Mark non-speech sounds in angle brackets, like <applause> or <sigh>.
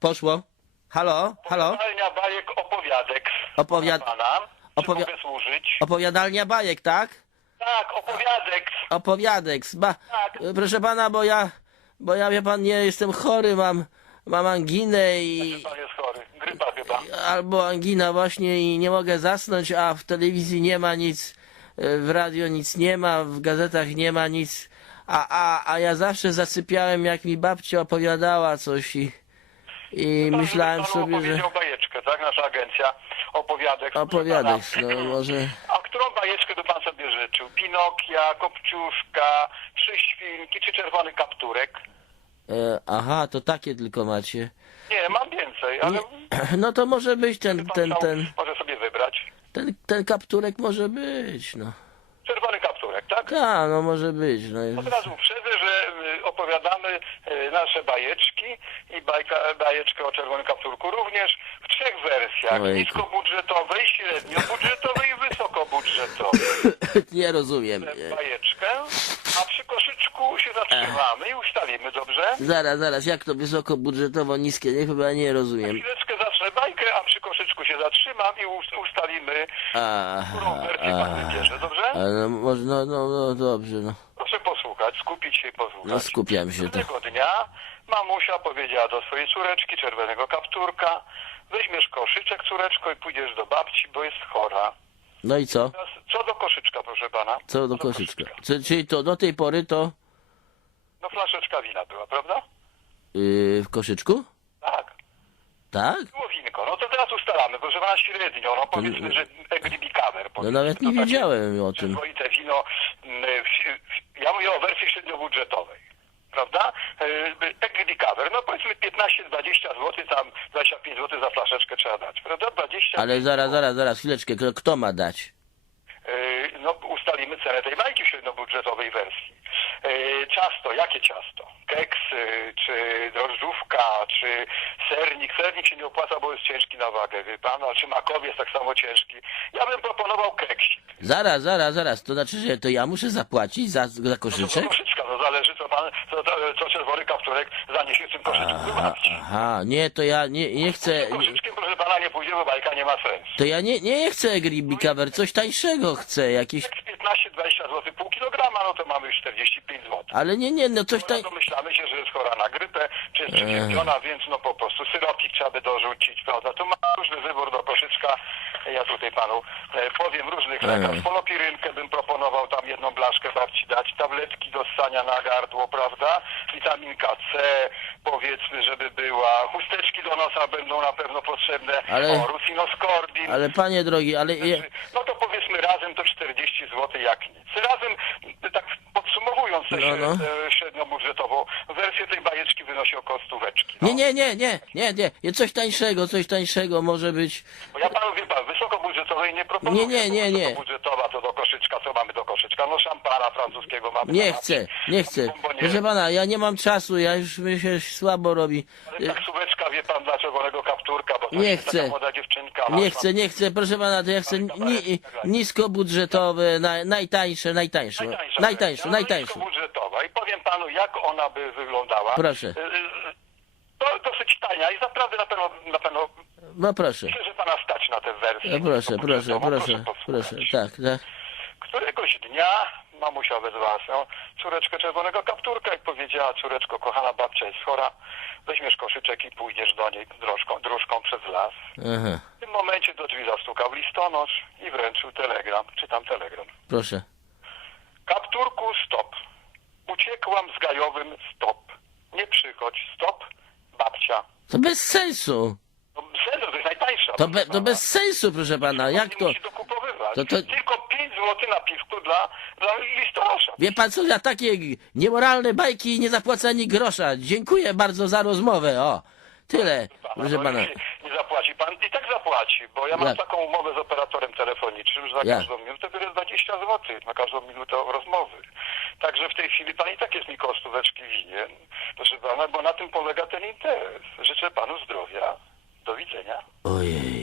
Poszło. Halo, halo? Opowiadalnia bajek opowiadek. Opowiad- Pana. Czy opowia- mogę służyć? Opowiadalnia bajek, tak? Tak, opowiadek. Opowiadek. Ba, Tak. proszę pana, bo ja, bo ja, wie pan, nie jestem chory, mam, mam anginę i... Pan jest chory. Grypa chyba. albo angina właśnie i nie mogę zasnąć, a w telewizji nie ma nic, w radio nic nie ma, w gazetach nie ma nic, a, a, a ja zawsze zasypiałem, jak mi babcia opowiadała coś i, i Pan myślałem sobie, że bajeczkę, tak? Nasza agencja opowiadek. opowiadek, no może... A którą bajeczkę by pan sobie życzył? Pinokia, Kopciuszka, Trzy Świnki czy Czerwony Kapturek? E, aha, to takie tylko macie. Nie, mam więcej, ale <clears throat> No to może być ten, ten, ten, może sobie wybrać. ten, ten kapturek może być, no. Czerwony Kapturek, tak? Tak, no może być, no. Od razu uprzedzę, że y, opowiadamy y, nasze bajeczki i bajka, bajeczkę o czerwonym kapturku również w trzech wersjach. Ojejku. Niskobudżetowej, średniobudżetowej i wysokobudżetowej. <laughs> Nie rozumiem. Bajeczkę, a przy koszyczku się zatrzymamy i ustalimy, dobrze? Zaraz, zaraz, jak to wysoko budżetowo niskie, nie chyba nie rozumiem. Chwileczkę zacznę bajkę, a przy koszyczku się zatrzymam i us- ustalimy, którą wersję pan wybierze, dobrze? Ale no, może, no, no, no dobrze, no. Proszę posłuchać, skupić się i posłuchać. No skupiam się. Pewnego dnia mamusia powiedziała do swojej córeczki, czerwonego kapturka, weźmiesz koszyczek, córeczko, i pójdziesz do babci, bo jest chora. No i co? Teraz, co do koszyczka, proszę pana? Co do koszyczka? Czy, czyli to do tej pory to No flaszeczka wina była, prawda? yy, w koszyczku? Tak. Tak? Było winko. No to teraz ustalamy, proszę pana, średnio, no powiedzmy, że egribikawer. No nawet to nie wiedziałem o tym. Przyzwoite wino, mm, w- w- ja mówię o wersji średniobudżetowej. Prawda? Egribikawer, no powiedzmy 15-20 zł, tam 25 zł za flaszeczkę trzeba dać, prawda? 20 Ale zaraz, zaraz, zaraz, chwileczkę, kto, kto ma dać? Yy, no, ustalimy cenę tej bajki w średniobudżetowej wersji. Yy, Ciasto, jakie ciasto? Keks, czy drożdżówka, czy sernik? Sernik się nie opłaca, bo jest ciężki na wagę, wie pan, a czy makowiec tak samo ciężki. Ja bym proponował keksik. Zaraz, zaraz, zaraz, to znaczy, że to ja muszę zapłacić za, za koszyczek? no co co, czerwony kapturek zaniesie w tym koszyczku Aha, aha, nie, to ja nie, nie chcę, koszyczkiem, proszę pana, nie pójdzie, bo bajka nie ma sensu. to ja nie, nie chcę egribikawer, coś tańszego chcę, jakiś, Jak 15-20 zł, pół kilograma, no to mamy już 45 zł. ale nie, nie, no coś tań... Domyślamy się, że jest chora na grypę, czy jest przeziębiona, więc no po prostu syropik trzeba by dorzucić, prawda? Tu ma różny wybór do koszyczka. Ja tutaj panu e, powiem różnych lekarstw. Polopirynkę bym proponował jedną blaszkę babci dać, tabletki do ssania na gardło, prawda? Witaminka C, powiedzmy, żeby była. Chusteczki do nosa będą na pewno potrzebne. Ale- O, rusinoskorbin. Ale panie drogi, ale... Je... No to powiedzmy razem to 40 zł jak nic. Razem, tak podsumowując No, no. Średniobudżetową, wersję tej bajeczki wynosi około stóweczki. No. Nie, nie, nie, nie, nie, nie, coś tańszego, coś tańszego może być. Bo ja panu wie pan, wysokobudżetowej nie proponuję. Nie, nie, nie, nie. Wysokobudżetowa to do koszyczka, co mamy do koszyczka? No szampana francuskiego mamy. Nie chcę, nie chcę. Proszę pana, ja nie mam czasu, ja już mi się słabo robi. Ale taksóweczka, wie pan, dla czerwonego kapturka, bo to Nie jest chcę. taka młoda dziewczynka. Nie chcę, nie chcę, proszę pana, to ja chcę ni, niskobudżetowe, na, najtańsze, najtańsze, najtańsze, wersja, najtańsze. Powiem panu, jak ona by wyglądała. Proszę. Y, y, To dosyć tania i naprawdę na pewno, na pewno No proszę, myślę, że pana stać na tę wersję. no proszę, proszę, proszę, posłuchać. proszę, tak, tak. Któregoś dnia mamusia wezwała swoją córeczkę czerwonego kapturka i powiedziała, córeczko, kochana babcia jest chora, weźmiesz koszyczek i pójdziesz do niej dróżką, dróżką przez las. Aha, W tym momencie do drzwi zastukał listonosz i wręczył telegram, czytam telegram. proszę. Kapturku, stop. Uciekłam z gajowym, stop. Nie przychodź, stop. Babcia. To bez sensu. No, serio, to jest najtańsza. To, be, to pana. bez sensu, proszę pana, jak to? musi dokupowywać. To- to- Tylko 5 zł na piwku dla, dla listonosza. Wie pan co, ja takie niemoralne bajki nie zapłacę ani grosza. Dziękuję bardzo za rozmowę, o. Tyle, proszę no, pana. Nie, nie zapłaci pan i tak zapłaci, bo ja mam taką umowę z operatorem telefonicznym, że za Jak? każdą minutę biorę 20 zł na każdą minutę rozmowy. Także w tej chwili pan i tak jest mi kosztóweczki winien, proszę pana, bo na tym polega ten interes. Życzę panu zdrowia. Do widzenia. Ojej.